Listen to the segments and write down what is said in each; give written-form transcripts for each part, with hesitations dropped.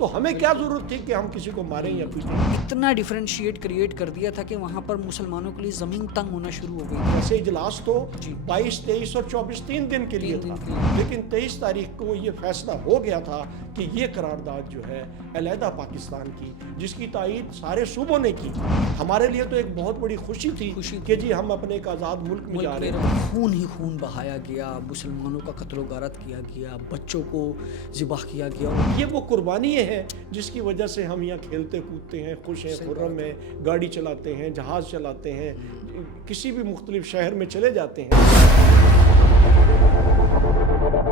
تو ہمیں کیا ضرورت تھی کہ ہم کسی کو ماریں یا پیٹیں. اتنا ڈیفرینشیٹ کریٹ کر دیا تھا کہ وہاں پر مسلمانوں کے لیے زمین تنگ ہونا شروع ہو گئی. ویسے اجلاس تو 22, 23 اور 24 3 دن کے لیے تھا, لیکن 23 تاریخ کو یہ فیصلہ ہو گیا تھا کہ یہ قرارداد جو ہے علیحدہ پاکستان کی, جس کی تائید سارے صوبوں نے کی. ہمارے لیے تو ایک بہت بڑی خوشی تھی کہ جی ہم اپنے ایک آزاد ملک میں جا رہے ہیں. خون ہی خون بہایا گیا, مسلمانوں کا قتل و غارت کیا گیا, بچوں کو ذبح کیا گیا. یہ وہ قربانی ہے جس کی وجہ سے ہم یہاں کھیلتے کودتے ہیں, خوش ہیں, خرم ہیں, گاڑی چلاتے ہیں, جہاز چلاتے ہیں, کسی بھی مختلف شہر میں چلے جاتے ہیں.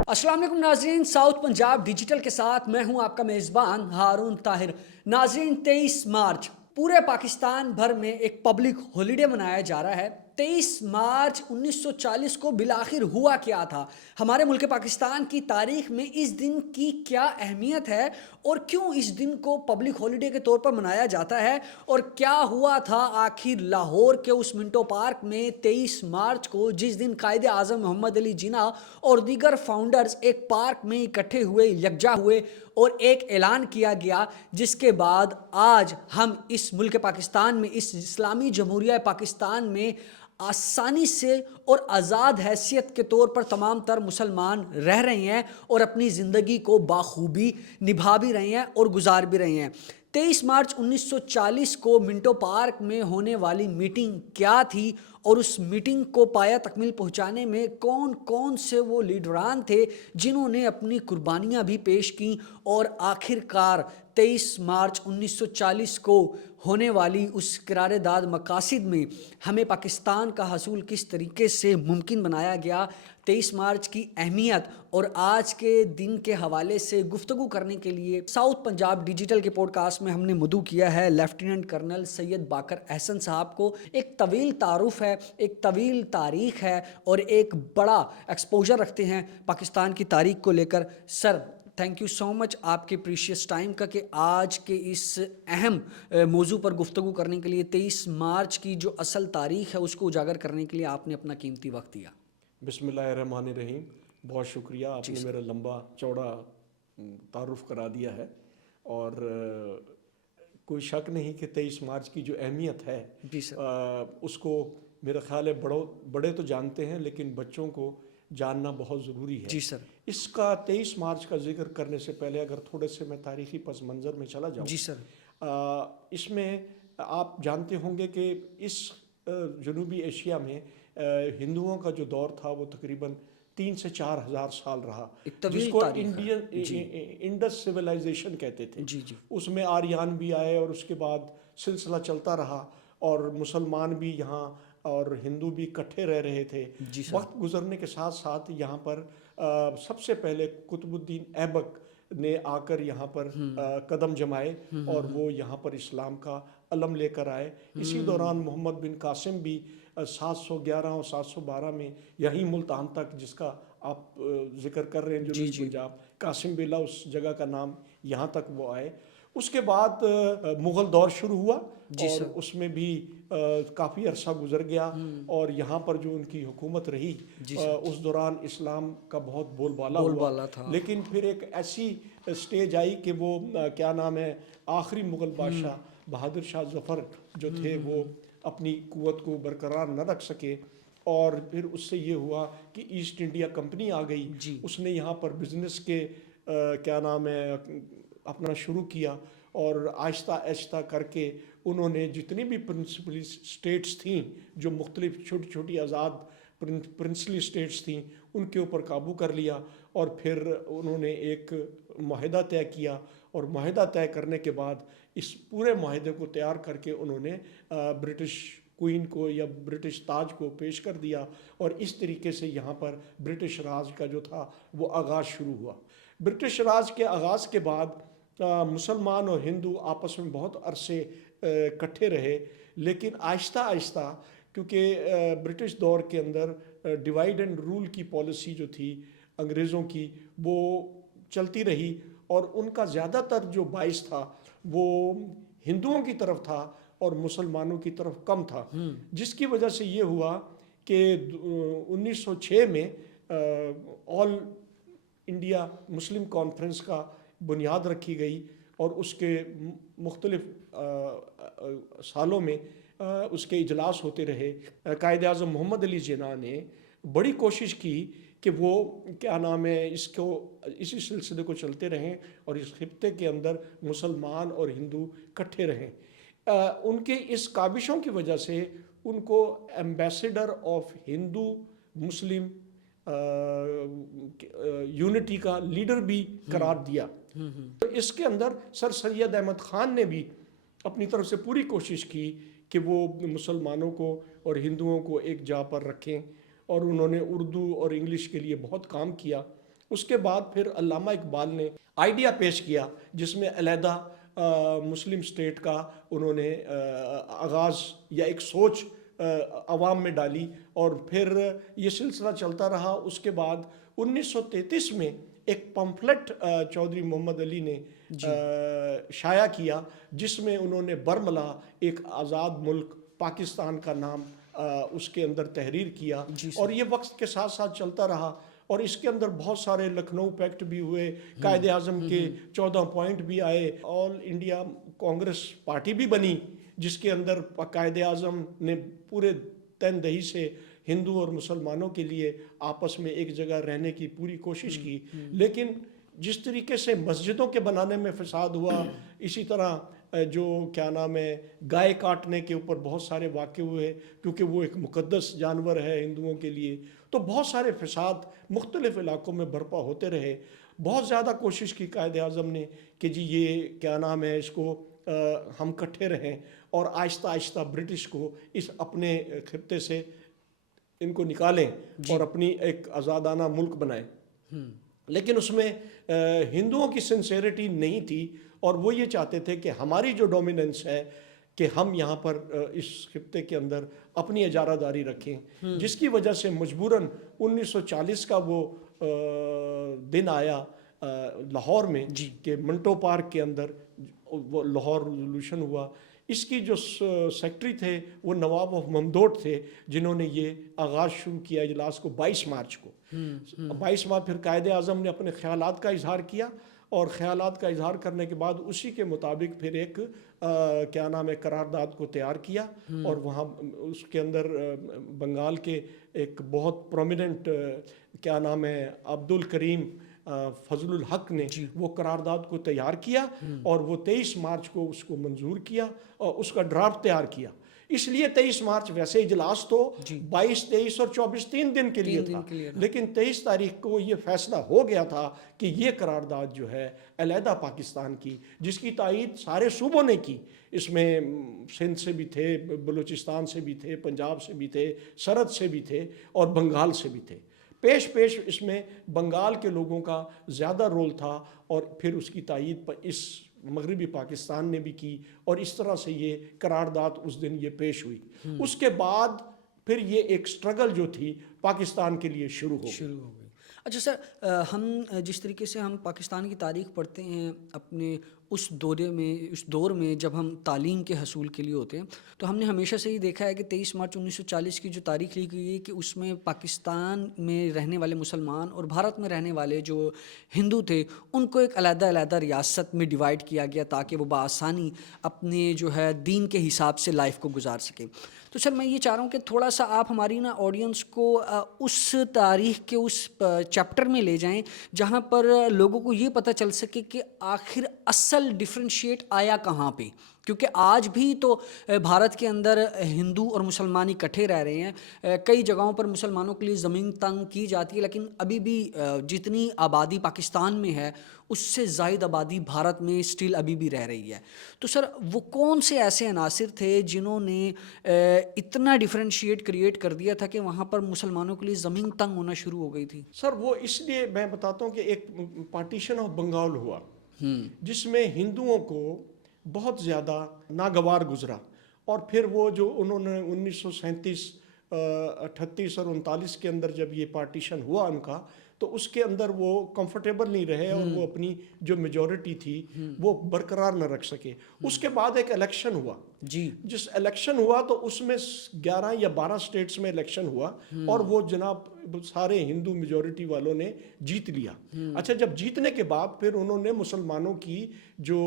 السلام علیکم ناظرین, ساؤتھ پنجاب ڈیجیٹل کے ساتھ میں ہوں آپ کا میزبان ہارون طاہر. ناظرین, 23 مارچ پورے پاکستان بھر میں ایک پبلک ہالیڈے منایا جا رہا ہے. 23 مارچ 1940 کو بالآخر ہوا کیا تھا, ہمارے ملک پاکستان کی تاریخ میں اس دن کی کیا اہمیت ہے اور کیوں اس دن کو پبلک ہالیڈے کے طور پر منایا جاتا ہے, اور کیا ہوا تھا آخر لاہور کے اس منٹو پارک میں 23 مارچ کو, جس دن قائد اعظم محمد علی جناح اور دیگر فاؤنڈرز ایک پارک میں اکٹھے ہوئے, یکجا ہوئے اور ایک اعلان کیا گیا, جس کے بعد آج ہم اس ملک پاکستان میں, اس اسلامی جمہوریہ پاکستان میں آسانی سے اور آزاد حیثیت کے طور پر تمام تر مسلمان رہ رہے ہیں اور اپنی زندگی کو باخوبی نبھا بھی رہے ہیں اور گزار بھی رہے ہیں. 23 مارچ 1940 کو منٹو پارک میں ہونے والی میٹنگ کیا تھی, اور اس میٹنگ کو پایا تکمیل پہنچانے میں کون کون سے وہ لیڈران تھے جنہوں نے اپنی قربانیاں بھی پیش کیں, اور آخر کار 23 مارچ 1940 کو ہونے والی اس قرارداد مقاصد میں ہمیں پاکستان کا حصول کس طریقے سے ممکن بنایا گیا. 23 مارچ کی اہمیت اور آج کے دن کے حوالے سے گفتگو کرنے کے لیے ساؤتھ پنجاب ڈیجیٹل کے پوڈ کاسٹ میں ہم نے مدعو کیا ہے لیفٹیننٹ کرنل سید باقر احسن صاحب کو. ایک طویل تعارف ہے, ایک طویل تاریخ ہے اور ایک بڑا ایکسپوجر رکھتے ہیں پاکستان کی تاریخ کو لے کر. سر, تھینک یو سو مچ آپ کے پریشیس ٹائم کا, کہ آج کے اس اہم موضوع پر گفتگو کرنے کے لیے 23 مارچ کی جو اصل تاریخ ہے اس کو اجاگر کرنے کے لیے آپ نے اپنا قیمتی وقت دیا. بسم اللہ الرحمن الرحیم. بہت شکریہ, آپ نے میرا لمبا چوڑا تعارف کرا دیا ہے, اور کوئی شک نہیں کہ 23 مارچ کی جو اہمیت ہے اس کو میرا خیال ہے بڑے تو جانتے ہیں, لیکن بچوں کو جاننا بہت ضروری ہے. جی سر. اس کا 23 مارچ کا ذکر کرنے سے پہلے اگر تھوڑے سے میں تاریخی پس منظر میں چلا جاؤں. جی سر. اس میں آپ جانتے ہوں گے کہ اس جنوبی ایشیا میں ہندوؤں کا جو دور تھا وہ تقریباً 3 سے 4 ہزار سال رہا, جس کو انڈس سویلائزیشن کہتے تھے. اس میں آریان بھی آئے اور اس کے بعد سلسلہ چلتا رہا, اور مسلمان بھی یہاں اور ہندو بھی اکٹھے رہ رہے تھے. وقت گزرنے کے ساتھ ساتھ یہاں پر سب سے پہلے قطب الدین ایبک نے آ کر یہاں پر قدم جمائے, اور وہ یہاں پر اسلام کا علم لے کر آئے. اسی دوران محمد بن قاسم بھی 711 اور 712 میں یہی ملتان تک, جس کا آپ ذکر کر رہے ہیں جنوبی پنجاب, قاسم بلا اس جگہ کا نام, یہاں تک وہ آئے. اس کے بعد مغل دور شروع ہوا, اور اس میں بھی کافی عرصہ گزر گیا, اور یہاں پر جو ان کی حکومت رہی اس دوران اسلام کا بہت بول بالا تھا. لیکن پھر ایک ایسی سٹیج آئی کہ وہ کیا نام ہے, آخری مغل بادشاہ بہادر شاہ ظفر جو تھے وہ اپنی قوت کو برقرار نہ رکھ سکے, اور پھر اس سے یہ ہوا کہ ایسٹ انڈیا کمپنی آ گئی. اس نے یہاں پر بزنس کے کیا نام ہے اپنا شروع کیا, اور آہستہ آہستہ کر کے انہوں نے جتنی بھی پرنسپلی اسٹیٹس تھیں, جو مختلف چھوٹی چھوٹی آزاد پرنسلی اسٹیٹس تھیں, ان کے اوپر قابو کر لیا. اور پھر انہوں نے ایک معاہدہ طے کیا, اور معاہدہ طے کرنے کے بعد اس پورے معاہدے کو تیار کر کے انہوں نے برٹش کوئین کو یا برٹش تاج کو پیش کر دیا, اور اس طریقے سے یہاں پر برٹش راج کا جو تھا وہ آغاز شروع ہوا. برٹش راج کے آغاز کے بعد مسلمان اور ہندو آپس میں بہت عرصے اکٹھے رہے, لیکن آہستہ آہستہ کیونکہ برٹش دور کے اندر ڈیوائیڈ اینڈ رول کی پالیسی جو تھی انگریزوں کی وہ چلتی رہی, اور ان کا زیادہ تر جو باعث تھا وہ ہندوؤں کی طرف تھا اور مسلمانوں کی طرف کم تھا, جس کی وجہ سے یہ ہوا کہ 1906 میں آل انڈیا مسلم کانفرنس کا بنیاد رکھی گئی. اور اس کے مختلف سالوں میں اس کے اجلاس ہوتے رہے. قائد اعظم محمد علی جناح نے بڑی کوشش کی کہ وہ کیا نام ہے اسی سلسلے کو چلتے رہیں اور اس خطے کے اندر مسلمان اور ہندو اکٹھے رہیں. ان کے اس کاوشوں کی وجہ سے ان کو ambassador of Hindu Muslim unity کا لیڈر بھی قرار دیا. اس کے اندر سر سید احمد خان نے بھی اپنی طرف سے پوری کوشش کی کہ وہ مسلمانوں کو اور ہندوؤں کو ایک جا پر رکھیں، اور انہوں نے اردو اور انگلش کے لیے بہت کام کیا. اس کے بعد پھر علامہ اقبال نے آئیڈیا پیش کیا جس میں علیحدہ مسلم اسٹیٹ کا انہوں نے آغاز یا ایک سوچ عوام میں ڈالی، اور پھر یہ سلسلہ چلتا رہا. اس کے بعد 1933 میں ایک پمفلٹ چودھری محمد علی نے شائع کیا جس میں انہوں نے برملا ایک آزاد ملک پاکستان کا نام اس کے اندر تحریر کیا. اور یہ وقت کے ساتھ ساتھ چلتا رہا، اور اس کے اندر بہت سارے لکھنؤ پیکٹ بھی ہوئے، قائد اعظم کے 14 پوائنٹ بھی آئے، آل انڈیا کانگریس پارٹی بھی بنی جس کے اندر قائد اعظم نے پورے 3 دہی سے ہندو اور مسلمانوں کے لیے آپس میں ایک جگہ رہنے کی پوری کوشش کی. لیکن جس طریقے سے مسجدوں کے بنانے میں فساد ہوا، اسی طرح جو کیا نام ہے گائے کاٹنے کے اوپر بہت سارے واقع ہوئے کیونکہ وہ ایک مقدس جانور ہے ہندوؤں کے لیے، تو بہت سارے فساد مختلف علاقوں میں برپا ہوتے رہے. بہت زیادہ کوشش کی قائد اعظم نے کہ جی یہ کیا نام ہے اس کو ہم کٹھے رہیں، اور آہستہ آہستہ برٹش کو اس اپنے خطے سے ان کو نکالیں اور اپنی ایک آزادانہ ملک بنائیں. لیکن اس میں ہندوؤں کی سنسیریٹی نہیں تھی، اور وہ یہ چاہتے تھے کہ ہماری جو ڈومیننس ہے کہ ہم یہاں پر اس خطے کے اندر اپنی اجارہ داری رکھیں، جس کی وجہ سے مجبوراً 1940 کا وہ دن آیا لاہور میں کہ منٹو پارک کے اندر وہ لاہور ریزولوشن ہوا. اس کی جو سیکٹری تھے وہ نواب آف ممدوٹ تھے جنہوں نے یہ آغاز شروع کیا اجلاس کو 22 مارچ کو. 22 مارچ پھر قائد اعظم نے اپنے خیالات کا اظہار کیا، اور خیالات کا اظہار کرنے کے بعد اسی کے مطابق پھر ایک کیا نام ہے قرارداد کو تیار کیا، اور وہاں اس کے اندر بنگال کے ایک بہت پرومیننٹ کیا نام ہے عبد الکریم فضل الحق نے وہ قرارداد کو تیار کیا، اور وہ 23 مارچ کو اس کو منظور کیا اور اس کا ڈرافٹ تیار کیا. اس لیے 23 مارچ ویسے اجلاس تو 22 23 اور 24 3 دن کے لیے تھا، لیکن 23 تاریخ کو یہ فیصلہ ہو گیا تھا کہ یہ قرارداد جو ہے علیحدہ پاکستان کی، جس کی تائید سارے صوبوں نے کی. اس میں سندھ سے بھی تھے، بلوچستان سے بھی تھے، پنجاب سے بھی تھے، سرحد سے بھی تھے، اور بنگال سے بھی تھے. پیش اس میں بنگال کے لوگوں کا زیادہ رول تھا، اور پھر اس کی تائید اس مغربی پاکستان نے بھی کی، اور اس طرح سے یہ قرارداد اس دن یہ پیش ہوئی. اس کے بعد پھر یہ ایک سٹرگل جو تھی پاکستان کے لیے شروع ہو گئی. اچھا سر، ہم جس طریقے سے ہم پاکستان کی تاریخ پڑھتے ہیں اپنے اس دور میں جب ہم تعلیم کے حصول کے لیے ہوتے ہیں، تو ہم نے ہمیشہ سے ہی دیکھا ہے کہ 23 مارچ 1940 کی جو تاریخ لکھی گئی ہے کہ اس میں پاکستان میں رہنے والے مسلمان اور بھارت میں رہنے والے جو ہندو تھے ان کو ایک علیحدہ ریاست میں ڈیوائیڈ کیا گیا تاکہ وہ بآسانی اپنے جو ہے دین کے حساب سے لائف کو گزار سکے. تو سر میں یہ چاہ رہا ہوں کہ تھوڑا سا آپ ہماری آڈینس کو اس تاریخ کے اس چیپٹر میں لے جائیں جہاں پر لوگوں کو یہ پتہ چل سکے کہ آخر اصل ڈفرینشیٹ آیا کہاں پہ، کیونکہ آج بھی تو بھارت کے اندر ہندو اور مسلمان اکٹھے رہ رہے ہیں. کئی جگہوں پر مسلمانوں کے لیے زمین تنگ کی جاتی ہے، لیکن ابھی بھی جتنی آبادی پاکستان میں ہے اس سے زائد آبادی بھارت میں اسٹل ابھی بھی رہ رہی ہے. تو سر وہ کون سے ایسے عناصر تھے جنہوں نے اتنا ڈفرینشیٹ کریٹ کر دیا تھا کہ وہاں پر مسلمانوں کے لیے زمین تنگ ہونا شروع ہو گئی تھی؟ سر وہ اس لیے میں بتاتا ہوں کہ ایک پارٹیشن آف بنگال ہوا جس میں ہندوؤں کو بہت زیادہ ناگوار گزرا، اور پھر وہ جو انہوں نے 1937 38 اور 39 کے اندر جب یہ پارٹیشن ہوا ان کا، تو اس کے اندر وہ کمفرٹیبل نہیں رہے اور وہ اپنی جو میجورٹی تھی وہ برقرار نہ رکھ سکے. اس کے بعد ایک الیکشن ہوا. جی. جس الیکشن ہوا تو اس میں 11 یا 12 اسٹیٹس میں الیکشن ہوا اور وہ جناب سارے ہندو میجورٹی والوں نے جیت لیا. اچھا, جب جیتنے کے بعد پھر انہوں نے مسلمانوں کی جو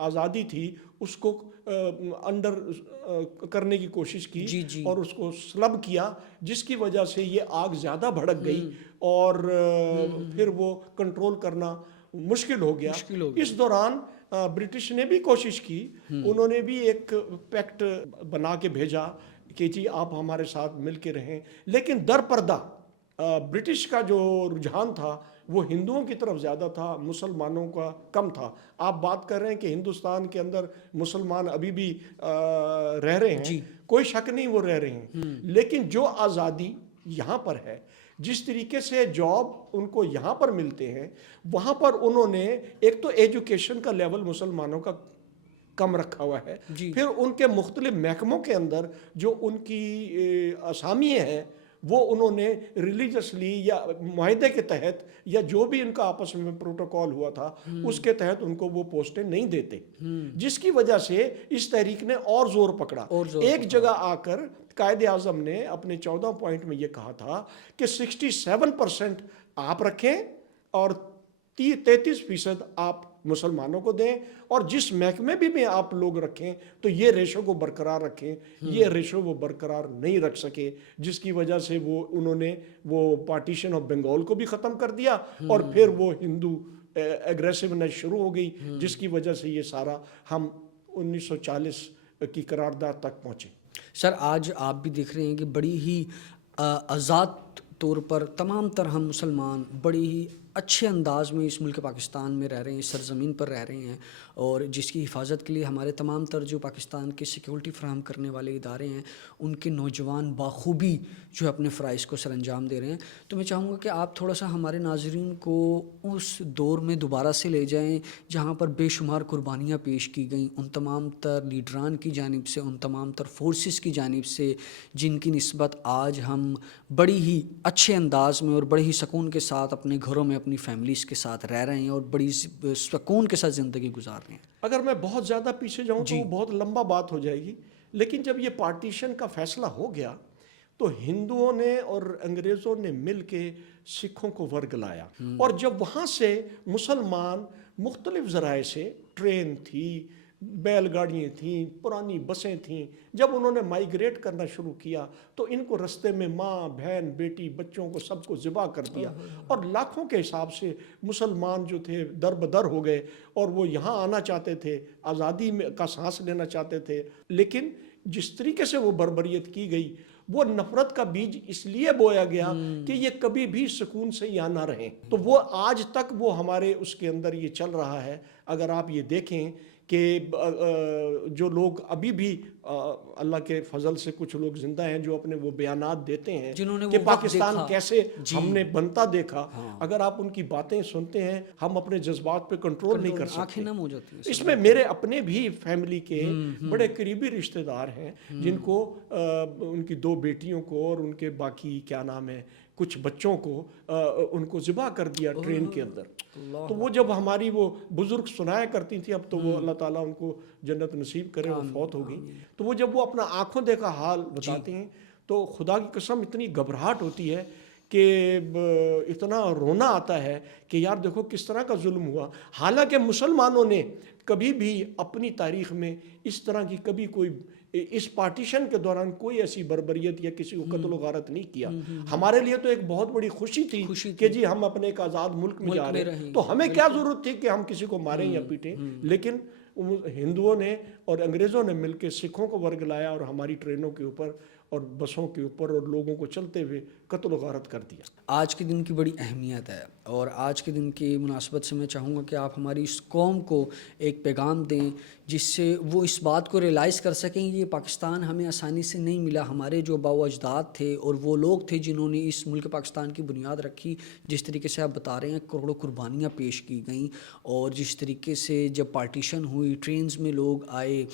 آزادی تھی اس کو انڈر کرنے کی کوشش کی جی. اور اس کو سلب کیا, جس کی وجہ سے یہ آگ زیادہ بھڑک گئی اور پھر وہ کنٹرول کرنا مشکل ہو گیا. اس دوران برٹش نے بھی کوشش کی, انہوں نے بھی ایک پیکٹ بنا کے بھیجا کہ جی آپ ہمارے ساتھ مل کے رہیں, لیکن در پردہ برٹش کا جو رجحان تھا وہ ہندوؤں کی طرف زیادہ تھا, مسلمانوں کا کم تھا. آپ بات کر رہے ہیں کہ ہندوستان کے اندر مسلمان ابھی بھی رہ رہے ہیں, کوئی شک نہیں وہ رہ رہے ہیں, لیکن جو آزادی یہاں پر ہے, جس طریقے سے جاب ان کو یہاں پر ملتے ہیں, وہاں پر انہوں نے ایک تو ایجوکیشن کا لیول مسلمانوں کا کم رکھا ہوا ہے, پھر ان کے مختلف محکموں کے اندر جو ان کی اسامی ہیں وہ انہوں نے ریلیجسلی یا معاہدے کے تحت یا جو بھی ان کا آپس میں پروٹوکول ہوا تھا اس کے تحت ان کو وہ پوسٹیں نہیں دیتے, جس کی وجہ سے اس تحریک نے اور زور پکڑا. ایک جگہ آ کر قائد اعظم نے اپنے 14 پوائنٹ میں یہ کہا تھا کہ 67% آپ رکھیں اور 33% آپ مسلمانوں کو دیں, اور جس محکمے بھی آپ لوگ رکھیں تو یہ ریشو کو برقرار رکھیں. یہ ریشو وہ برقرار نہیں رکھ سکے, جس کی وجہ سے انہوں نے وہ پارٹیشن آف بنگال کو بھی ختم کر دیا اور پھر وہ ہندو ایگریسونیس شروع ہو گئی, جس کی وجہ سے یہ سارا ہم 1940 کی قرارداد تک پہنچے. سر آج آپ بھی دیکھ رہے ہیں کہ بڑی ہی آزاد طور پر تمام تر ہم مسلمان بڑی ہی اچھے انداز میں اس ملک پاکستان میں رہ رہے ہیں, اس سرزمین پر رہ رہے ہیں, اور جس کی حفاظت کے لیے ہمارے تمام تر جو پاکستان کے سیکیورٹی فراہم کرنے والے ادارے ہیں ان کے نوجوان بخوبی جو ہے اپنے فرائض کو سر انجام دے رہے ہیں. تو میں چاہوں گا کہ آپ تھوڑا سا ہمارے ناظرین کو اس دور میں دوبارہ سے لے جائیں جہاں پر بے شمار قربانیاں پیش کی گئیں ان تمام تر لیڈران کی جانب سے, ان تمام تر فورسز کی جانب سے, جن کی نسبت آج ہم بڑی ہی اچھے انداز میں اور بڑے ہی سکون کے ساتھ اپنے گھروں میں اپنی فیملیز کے ساتھ رہ رہے ہیں اور بڑی سکون کے ساتھ زندگی گزار رہے ہیں. اگر میں بہت زیادہ پیچھے جاؤں تو وہ بہت لمبا بات ہو جائے گی, لیکن جب یہ پارٹیشن کا فیصلہ ہو گیا تو ہندوؤں نے اور انگریزوں نے مل کے سکھوں کو ورگ لایا, اور جب وہاں سے مسلمان مختلف ذرائع سے, ٹرین تھی, بیل گاڑیاں تھیں, پرانی بسیں تھیں, جب انہوں نے مائیگریٹ کرنا شروع کیا تو ان کو رستے میں ماں بہن بیٹی بچوں کو سب کو ذبح کر دیا, اور لاکھوں کے حساب سے مسلمان جو تھے در بدر ہو گئے, اور وہ یہاں آنا چاہتے تھے, آزادی میں کا سانس لینا چاہتے تھے, لیکن جس طریقے سے وہ بربریت کی گئی وہ نفرت کا بیج اس لیے بویا گیا کہ یہ کبھی بھی سکون سے یہاں نہ رہیں. تو وہ آج تک وہ ہمارے اس کے اندر یہ چل رہا ہے. اگر آپ یہ دیکھیں کہ جو لوگ ابھی بھی اللہ کے فضل سے کچھ لوگ زندہ ہیں جو اپنے وہ بیانات دیتے ہیں کہ پاکستان کیسے ہم نے بنتا دیکھا, اگر آپ ان کی باتیں سنتے ہیں ہم اپنے جذبات پہ کنٹرول نہیں کر سکتے. اس میں میرے اپنے بھی فیملی کے بڑے قریبی رشتہ دار ہیں جن کو ان کی 2 بیٹیوں کو اور ان کے باقی کیا نام ہے کچھ بچوں کو ان کو ذبح کر دیا ٹرین کے اندر. تو وہ جب ہماری وہ بزرگ سنایا کرتی تھی, اب تو وہ اللہ تعالیٰ ان کو جنت نصیب کرے, وہ فوت ہو گئی, تو وہ جب وہ اپنا آنکھوں دیکھا حال بتاتے ہیں تو خدا کی قسم اتنی گھبراہٹ ہوتی ہے کہ اتنا رونا آتا ہے کہ یار دیکھو کس طرح کا ظلم ہوا. حالانکہ مسلمانوں نے کبھی بھی اپنی تاریخ میں اس طرح کی کبھی کوئی اس پارٹیشن کے دوران کوئی ایسی بربریت یا کسی کو قتل و غارت نہیں کیا. ہمارے لیے تو ایک بہت بڑی خوشی تھی کہ جی ہم اپنے ایک آزاد ملک میں جا رہے ہیں, تو ہمیں کیا ضرورت تھی کہ ہم کسی کو ماریں یا پیٹیں. لیکن ہندوؤں نے اور انگریزوں نے مل کے سکھوں کو ورگ لایا اور ہماری ٹرینوں کے اوپر اور بسوں کے اوپر اور لوگوں کو چلتے ہوئے قتل و غارت کر دیا. آج کے دن کی بڑی اہمیت ہے, اور آج کے دن کی مناسبت سے میں چاہوں گا کہ آپ ہماری اس قوم کو ایک پیغام دیں جس سے وہ اس بات کو ریئلائز کر سکیں کہ یہ پاکستان ہمیں آسانی سے نہیں ملا. ہمارے جو باو اجداد تھے اور وہ لوگ تھے جنہوں نے اس ملک پاکستان کی بنیاد رکھی, جس طریقے سے آپ بتا رہے ہیں کروڑوں قربانیاں پیش کی گئیں, اور جس طریقے سے جب پارٹیشن ہوئی ٹرینز میں لوگ آئے,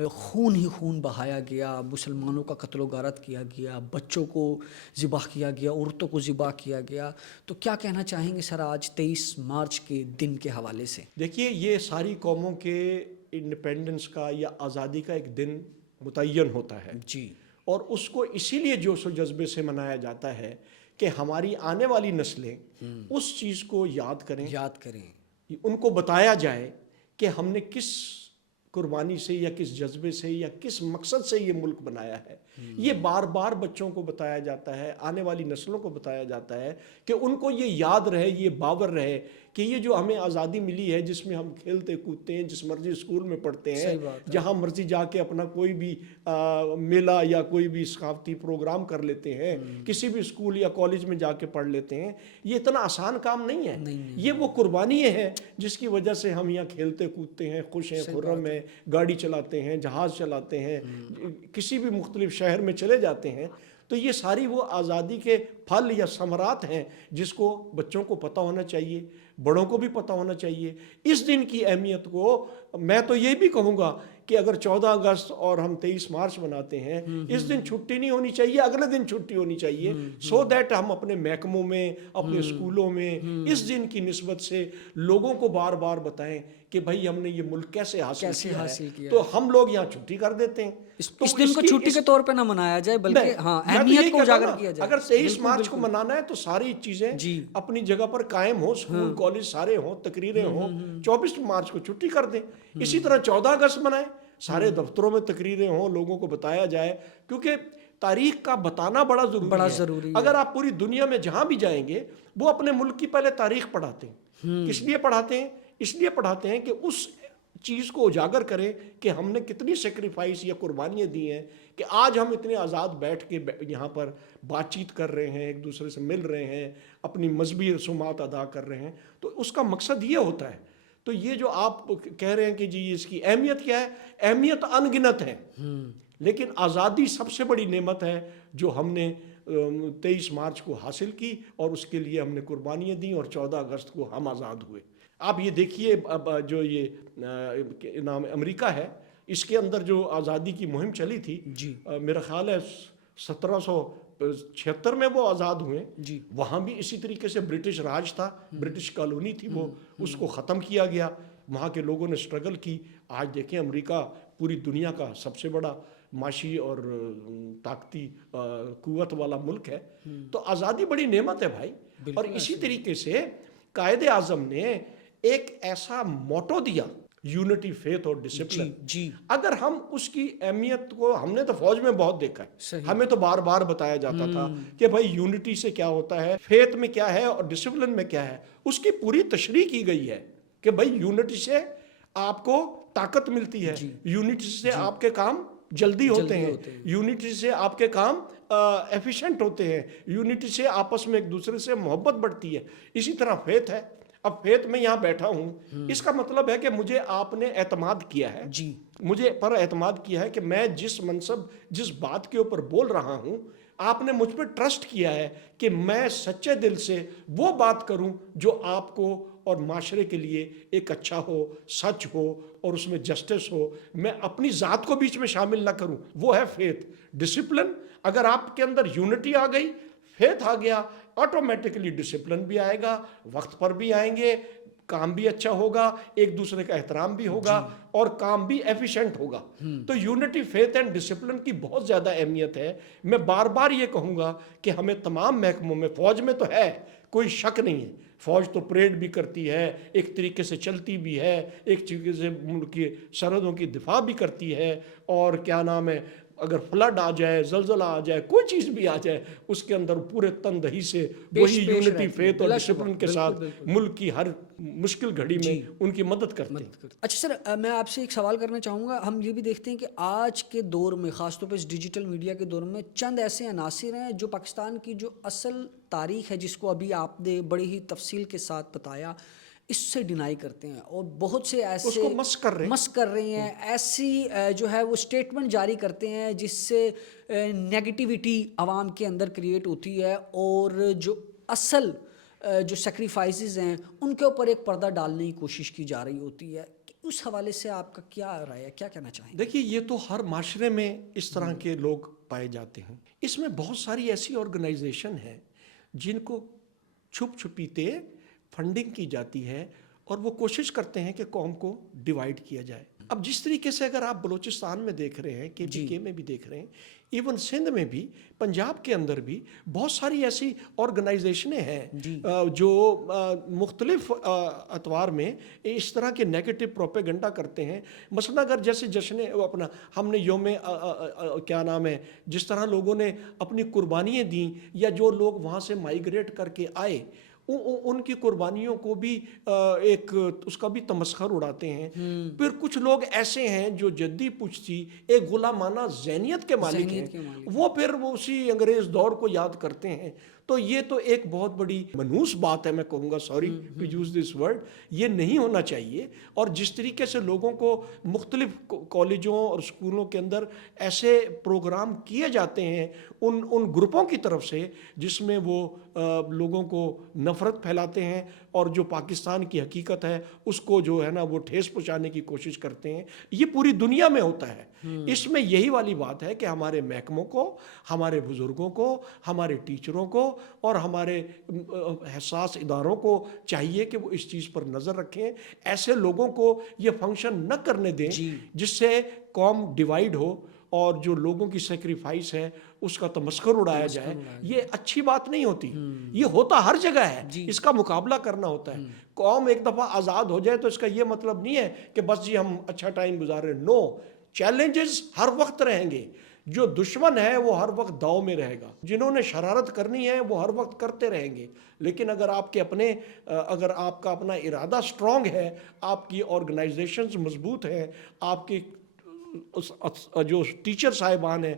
خون ہی خون بہایا گیا, مسلمانوں کا قتل و غارت کیا گیا, بچوں کو ذبح کیا کیا گیا, عورتوں کو ذبح کیا گیا. تو کیا کہنا چاہیں گے سر آج 23 مارچ کے دن کے حوالے سے؟ دیکھیے یہ ساری قوموں کے انڈیپینڈنس کا یا آزادی کا ایک دن متعین ہوتا ہے جی, اور اس کو اسی لیے جوش و جذبے سے منایا جاتا ہے کہ ہماری آنے والی نسلیں اس چیز کو یاد کریں, ان کو بتایا جائے کہ ہم نے کس قربانی سے یا کس جذبے سے یا کس مقصد سے یہ ملک بنایا ہے. یہ بار بار بچوں کو بتایا جاتا ہے, آنے والی نسلوں کو بتایا جاتا ہے کہ ان کو یہ یاد رہے, یہ باور رہے کہ یہ جو ہمیں آزادی ملی ہے, جس میں ہم کھیلتے کودتے ہیں, جس مرضی اسکول میں پڑھتے ہیں, جہاں مرضی جا کے اپنا کوئی بھی میلہ یا کوئی بھی ثقافتی پروگرام کر لیتے ہیں, کسی بھی اسکول یا کالج میں جا کے پڑھ لیتے ہیں, یہ اتنا آسان کام نہیں ہے. یہ وہ قربانی ہے جس کی وجہ سے ہم یہاں کھیلتے کودتے ہیں, خوش ہیں, خرم ہیں, گاڑی چلاتے ہیں, جہاز چلاتے ہیں, کسی بھی مختلف شہر میں چلے جاتے ہیں. تو یہ ساری وہ آزادی کے پھل یا ثمرات ہیں جس کو بچوں کو پتہ ہونا چاہیے, بڑوں کو بھی پتہ ہونا چاہیے. اس دن کی اہمیت کو میں تو یہ بھی کہوں گا کہ اگر 14 اگست اور ہم 23 مارچ مناتے ہیں, اس دن چھٹی نہیں ہونی چاہیے, اگلے دن چھٹی ہونی چاہیے, سو دیٹ ہم اپنے محکموں میں, اپنے اسکولوں میں اس دن کی نسبت سے لوگوں کو بار بار بتائیں کہ بھائی ہم نے یہ ملک کیسے حاصل کیا ہے. تو ہم لوگ یہاں چھٹی کر دیتے ہیں. اس دن کو چھٹی کے طور پہ نہ منایا جائے بلکہ ہاں اہمیت کو اجاگر کیا جائے. اگر 23 مارچ کو منانا ہے تو ساری چیزیں اپنی جگہ پر قائم ہوں, اسکول کالج سارے ہوں, تقریریں ہوں. 24 مارچ کو چھٹی کر دیں. اسی طرح 14 اگست منائیں, سارے دفتروں میں تقریریں ہوں, لوگوں کو بتایا جائے, کیونکہ تاریخ کا بتانا بڑا ضروری ہے. اگر آپ پوری دنیا میں جہاں بھی جائیں گے وہ اپنے ملک کی پہلے تاریخ پڑھاتے ہیں. کس لیے پڑھاتے ہیں؟ اس لیے پڑھاتے ہیں کہ اس چیز کو اجاگر کریں کہ ہم نے کتنی سیکریفائس یا قربانیاں دی ہیں کہ آج ہم اتنے آزاد بیٹھ کے یہاں پر بات چیت کر رہے ہیں, ایک دوسرے سے مل رہے ہیں, اپنی مذہبی رسومات ادا کر رہے ہیں. تو اس کا مقصد یہ ہوتا ہے. تو یہ جو آپ کہہ رہے ہیں کہ جی اس کی اہمیت کیا ہے, اہمیت ان گنت ہے, لیکن آزادی سب سے بڑی نعمت ہے جو ہم نے 23 مارچ کو حاصل کی اور اس کے لیے ہم نے قربانیاں دیں اور 14 اگست کو ہم آزاد ہوئے. آپ یہ دیکھیے جو یہ نام امریکہ ہے, اس کے اندر جو آزادی کی مہم چلی تھی, میرا خیال ہے 1776 میں وہ آزاد ہوئے. وہاں بھی اسی طریقے سے برٹش راج تھا, برٹش کالونی تھی وہ, اس کو ختم کیا گیا. وہاں کے لوگوں نے سٹرگل کی. آج دیکھیں امریکہ پوری دنیا کا سب سے بڑا معاشی اور طاقتی قوت والا ملک ہے. تو آزادی بڑی نعمت ہے بھائی. اور اسی طریقے سے قائد اعظم نے ایک ایسا موٹو دیا, یونٹی, فیتھ اور ڈسپلن. اگر ہم اس کی اہمیت کو, ہم نے تو فوج میں بہت دیکھا ہے, ہمیں تو بار بار بتایا جاتا تھا کہ بھائی یونٹی سے کیا ہوتا ہے, فیتھ میں کیا ہے اور ڈسپلن میں کیا ہے. اس کی پوری تشریح کی گئی ہے کہ بھائی یونٹی سے آپ کو طاقت ملتی ہے, یونٹی سے آپ کے کام جلدی ہوتے ہیں, یونٹی سے آپ کے کام ایفیشنٹ ہوتے ہیں, یونٹی سے آپس میں ایک دوسرے سے محبت بڑھتی ہے. اسی طرح فیتھ ہے. اب فیتھ میں یہاں بیٹھا ہوں, اس کا مطلب ہے کہ مجھے آپ نے اعتماد کیا ہے, مجھے پر اعتماد کیا ہے کہ میں جس منصب, جس بات کے اوپر بول رہا ہوں, آپ نے مجھ پہ ٹرسٹ کیا ہے کہ میں سچے دل سے وہ بات کروں جو آپ کو اور معاشرے کے لیے ایک اچھا ہو, سچ ہو اور اس میں جسٹس ہو. میں اپنی ذات کو بیچ میں شامل نہ کروں. وہ ہے فیتھ. ڈسپلن, اگر آپ کے اندر یونٹی آ گئی, فیتھ آ گیا, آٹومیٹکلی ڈسپلن بھی آئے گا, وقت پر بھی آئیں گے, کام بھی اچھا ہوگا, ایک دوسرے کا احترام بھی ہوگا اور کام بھی ایفیشنٹ ہوگا. تو یونٹی, فیتھ اینڈ ڈسپلن کی بہت زیادہ اہمیت ہے. میں بار بار یہ کہوں گا کہ ہمیں تمام محکموں میں, فوج میں تو ہے, کوئی شک نہیں ہے, فوج تو پریڈ بھی کرتی ہے, ایک طریقے سے چلتی بھی ہے, ایک طریقے سے ملک کی سرحدوں کی دفاع بھی کرتی ہے, اور کیا نام ہے, اگر فلڈ آ جائے, زلزلہ آ جائے, کوئی چیز بھی آ جائے, اس کے اندر پورے تندہی سے وہی یونٹی, فیتھ اور ڈسپلن کے ساتھ ملک کی ہر مشکل گھڑی میں ان کی مدد کرتے ہیں. اچھا سر, میں آپ سے ایک سوال کرنا چاہوں گا. ہم یہ بھی دیکھتے ہیں کہ آج کے دور میں, خاص طور پہ اس ڈیجیٹل میڈیا کے دور میں, چند ایسے عناصر ہیں جو پاکستان کی جو اصل تاریخ ہے, جس کو ابھی آپ نے بڑی ہی تفصیل کے ساتھ بتایا, اس سے ڈینائی کرتے ہیں, اور بہت سے ایسے اس کو مس کر رہے ہیں. ایسی جو ہے وہ اسٹیٹمنٹ جاری کرتے ہیں جس سے نیگیٹیوٹی عوام کے اندر کریٹ ہوتی ہے, اور جو اصل جو سیکریفائسز ہیں ان کے اوپر ایک پردہ ڈالنے کی کوشش کی جا رہی ہوتی ہے. اس حوالے سے آپ کا کیا رائے ہے, کیا کہنا چاہیں؟ دیکھیے یہ تو ہر معاشرے میں اس طرح کے لوگ پائے جاتے ہیں. اس میں بہت ساری ایسی آرگنائزیشن ہیں جن کو چھپ چھپیتے فنڈنگ کی جاتی ہے اور وہ کوشش کرتے ہیں کہ قوم کو ڈیوائیڈ کیا جائے. اب جس طریقے سے اگر آپ بلوچستان میں دیکھ رہے ہیں, KPK میں بھی دیکھ رہے ہیں, ایون سندھ میں بھی, پنجاب کے اندر بھی بہت ساری ایسی آرگنائزیشنیں ہیں جو مختلف اطوار میں اس طرح کے نیگیٹو پروپیگنڈا کرتے ہیں. مثلا اگر جیسے جشن اپنا ہم نے یوم کیا نام ہے, جس طرح لوگوں نے اپنی قربانیاں دیں یا جو لوگ وہاں سے مائیگریٹ کر کے آئے ان کی قربانیوں کو بھی ایک اس کا بھی تمسخر اڑاتے ہیں. پھر کچھ لوگ ایسے ہیں جو جدی پشتی ایک غلامانہ ذہنیت کے مالک ہیں, وہ پھر وہ اسی انگریز دور کو یاد کرتے ہیں. تو یہ تو ایک بہت بڑی منحوس بات ہے, میں کہوں گا, sorry to use this word, یہ نہیں ہونا چاہیے. اور جس طریقے سے لوگوں کو مختلف کالجوں اور اسکولوں کے اندر ایسے پروگرام کیے جاتے ہیں ان گروپوں کی طرف سے جس میں وہ لوگوں کو نفرت پھیلاتے ہیں اور جو پاکستان کی حقیقت ہے اس کو جو ہے نا وہ ٹھیس پہنچانے کی کوشش کرتے ہیں, یہ پوری دنیا میں ہوتا ہے. اس میں یہی والی بات ہے کہ ہمارے محکموں کو, ہمارے بزرگوں کو, ہمارے ٹیچروں کو اور ہمارے حساس اداروں کو چاہیے کہ وہ اس چیز پر نظر رکھیں, ایسے لوگوں کو یہ فنکشن نہ کرنے دیں جس سے قوم ڈیوائیڈ ہو اور جو لوگوں کی سیکریفائس ہے اس کا تمسخر اڑایا جائے. یہ اچھی بات نہیں ہوتی. یہ ہوتا ہر جگہ ہے, اس کا مقابلہ کرنا ہوتا ہے. قوم ایک دفعہ آزاد ہو جائے تو اس کا یہ مطلب نہیں ہے کہ بس جی ہم اچھا ٹائم گزار رہے ہیں. نو, چیلنجز ہر وقت رہیں گے. جو دشمن ہے وہ ہر وقت داؤ میں رہے گا. جنہوں نے شرارت کرنی ہے وہ ہر وقت کرتے رہیں گے. لیکن اگر آپ کا اپنا ارادہ سٹرونگ ہے, آپ کی آرگنائزیشنز مضبوط ہیں, آپ کی جو ٹیچر صاحبان ہیں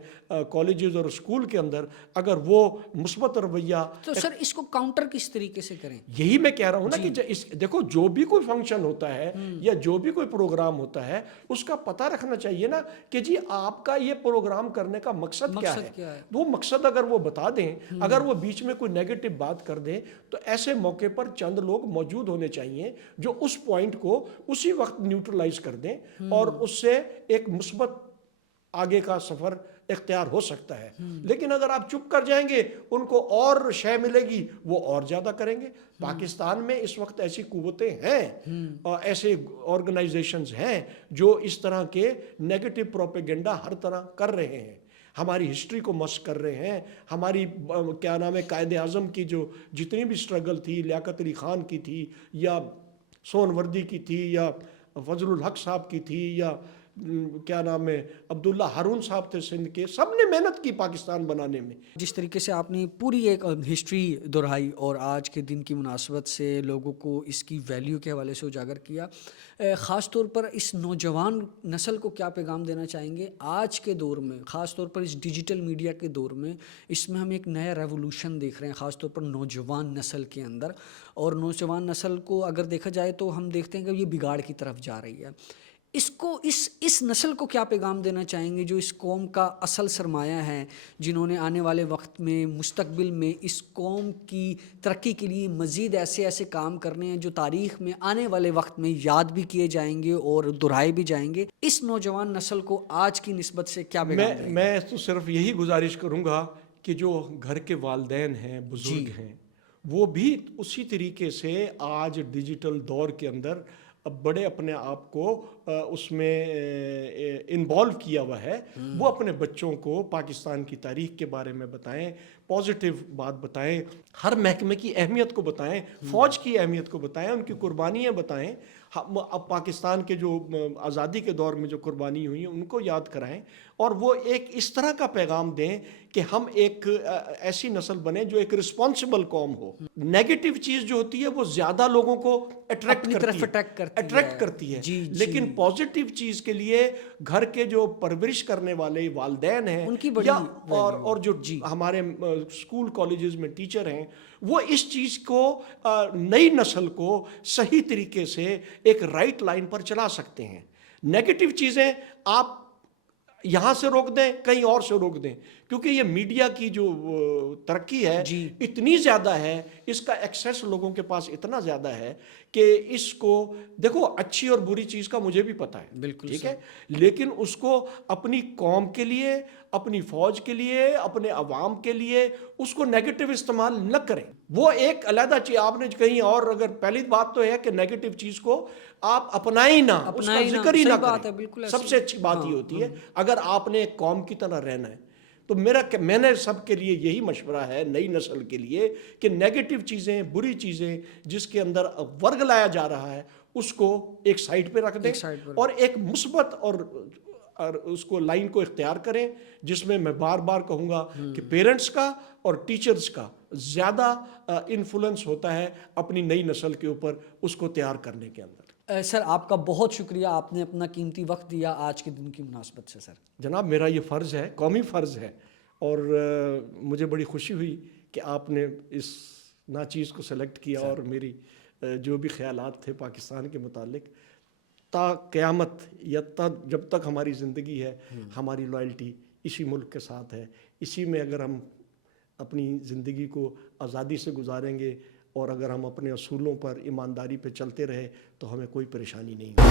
کالجز اور اسکول کے اندر, اگر وہ مثبت رویہ, تو سر اس کو کاؤنٹر کس طریقے سے کریں؟ یہی میں کہہ رہا ہوں نا کہ دیکھو جو بھی کوئی فنکشن ہوتا ہے یا جو بھی کوئی پروگرام ہوتا ہے اس کا پتہ رکھنا چاہیے نا کہ جی آپ کا یہ پروگرام کرنے کا مقصد کیا ہے. وہ مقصد اگر وہ بتا دیں, اگر وہ بیچ میں کوئی نیگیٹو بات کر دیں تو ایسے موقع پر چند لوگ موجود ہونے چاہیے جو اس پوائنٹ کو اسی وقت نیوٹرلائز کر دیں اور اس سے ایک مثبت آگے کا سفر اختیار ہو سکتا ہے. لیکن اگر آپ چپ کر جائیں گے ان کو اور شے ملے گی, وہ اور زیادہ کریں گے. پاکستان میں اس وقت ایسی قوتیں ہیں اور ایسے آرگنائزیشنز ہیں جو اس طرح کے نیگیٹو پروپیگنڈا ہر طرح کر رہے ہیں, ہماری ہسٹری کو مس کر رہے ہیں. ہماری کیا نام ہے قائد اعظم کی جو جتنی بھی سٹرگل تھی, لیاقت علی خان کی تھی یا سون وردی کی تھی یا فضل الحق صاحب کی تھی یا کیا نام ہے عبداللہ ہارون صاحب تھے سندھ کے, سب نے محنت کی پاکستان بنانے میں. جس طریقے سے آپ نے پوری ایک ہسٹری دہرائی اور آج کے دن کی مناسبت سے لوگوں کو اس کی ویلیو کے حوالے سے اجاگر کیا, خاص طور پر اس نوجوان نسل کو کیا پیغام دینا چاہیں گے آج کے دور میں, خاص طور پر اس ڈیجیٹل میڈیا کے دور میں؟ اس میں ہم ایک نیا ریولوشن دیکھ رہے ہیں خاص طور پر نوجوان نسل کے اندر, اور نوجوان نسل کو اگر دیکھا جائے تو ہم دیکھتے ہیں کہ یہ بگاڑ کی طرف جا رہی ہے. اس نسل کو کیا پیغام دینا چاہیں گے جو اس قوم کا اصل سرمایہ ہے, جنہوں نے آنے والے وقت میں مستقبل میں اس قوم کی ترقی کے لیے مزید ایسے کام کرنے ہیں جو تاریخ میں آنے والے وقت میں یاد بھی کیے جائیں گے اور دہرائے بھی جائیں گے؟ اس نوجوان نسل کو آج کی نسبت سے کیا پیغام دیں گے؟ میں تو صرف یہی گزارش کروں گا کہ جو گھر کے والدین ہیں, بزرگ ہیں, وہ بھی اسی طریقے سے آج ڈیجیٹل دور کے اندر بڑے اپنے آپ کو اس میں انوالو کیا ہوا ہے. وہ اپنے بچوں کو پاکستان کی تاریخ کے بارے میں بتائیں, پازیٹیو بات بتائیں, ہر محکمے کی اہمیت کو بتائیں, فوج کی اہمیت کو بتائیں, ان کی قربانیاں بتائیں. اب پاکستان کے جو آزادی کے دور میں جو قربانی ہوئی ہیں ان کو یاد کرائیں, اور وہ ایک اس طرح کا پیغام دیں کہ ہم ایک ایسی نسل بنیں جو ایک رسپانسبل قوم ہو. نیگیٹو چیز جو ہوتی ہے وہ زیادہ لوگوں کو اٹریکٹ کرتی ہے, لیکن پازیٹیو چیز کے لیے گھر کے جو پرورش کرنے والے والدین ہیں یا اور جو ہمارے اسکول کالجز میں ٹیچر ہیں, وہ اس چیز کو نئی نسل کو صحیح طریقے سے ایک رائٹ لائن پر چلا سکتے ہیں. نیگیٹو چیزیں آپ یہاں سے روک دیں, کہیں اور سے روک دیں, کیونکہ یہ میڈیا کی جو ترقی ہے اتنی زیادہ ہے, اس کا ایکسیس لوگوں کے پاس اتنا زیادہ ہے کہ اس کو دیکھو, اچھی اور بری چیز کا مجھے بھی پتہ ہے, بالکل ٹھیک ہے, لیکن اس کو اپنی قوم کے لیے, اپنی فوج کے لیے, اپنے عوام کے لیے اس کو نیگیٹو استعمال نہ کریں. وہ ایک علیحدہ چیز آپ نے کہیں, اور اگر پہلی بات تو ہے کہ نیگیٹو چیز کو آپ اپنائیں نہ, اس کا ذکر ہی نہ کریں. سب سے اچھی بات یہ ہوتی ہے اگر آپ نے ایک قوم کی طرح رہنا ہے. تو میں نے سب کے لیے یہی مشورہ ہے نئی نسل کے لیے کہ نیگیٹو چیزیں, بری چیزیں جس کے اندر ورگ لایا جا رہا ہے اس کو ایک سائڈ پہ رکھ دیں, اور ایک مثبت اور اس کو لائن کو اختیار کریں, جس میں میں بار بار کہوں گا کہ پیرنٹس کا اور ٹیچرز کا زیادہ انفلوئنس ہوتا ہے اپنی نئی نسل کے اوپر اس کو تیار کرنے کے اندر. سر آپ کا بہت شکریہ, آپ نے اپنا قیمتی وقت دیا آج کے دن کی مناسبت سے. سر جناب, میرا یہ فرض ہے, قومی فرض ہے, اور مجھے بڑی خوشی ہوئی کہ آپ نے اس ناچیز کو سلیکٹ کیا, اور میری جو بھی خیالات تھے پاکستان کے متعلق, تا قیامت یا جب تک ہماری زندگی ہے ہماری لائلٹی اسی ملک کے ساتھ ہے. اسی میں اگر ہم اپنی زندگی کو آزادی سے گزاریں گے اور اگر ہم اپنے اصولوں پر ایمانداری پہ چلتے رہے تو ہمیں کوئی پریشانی نہیں ہوگی.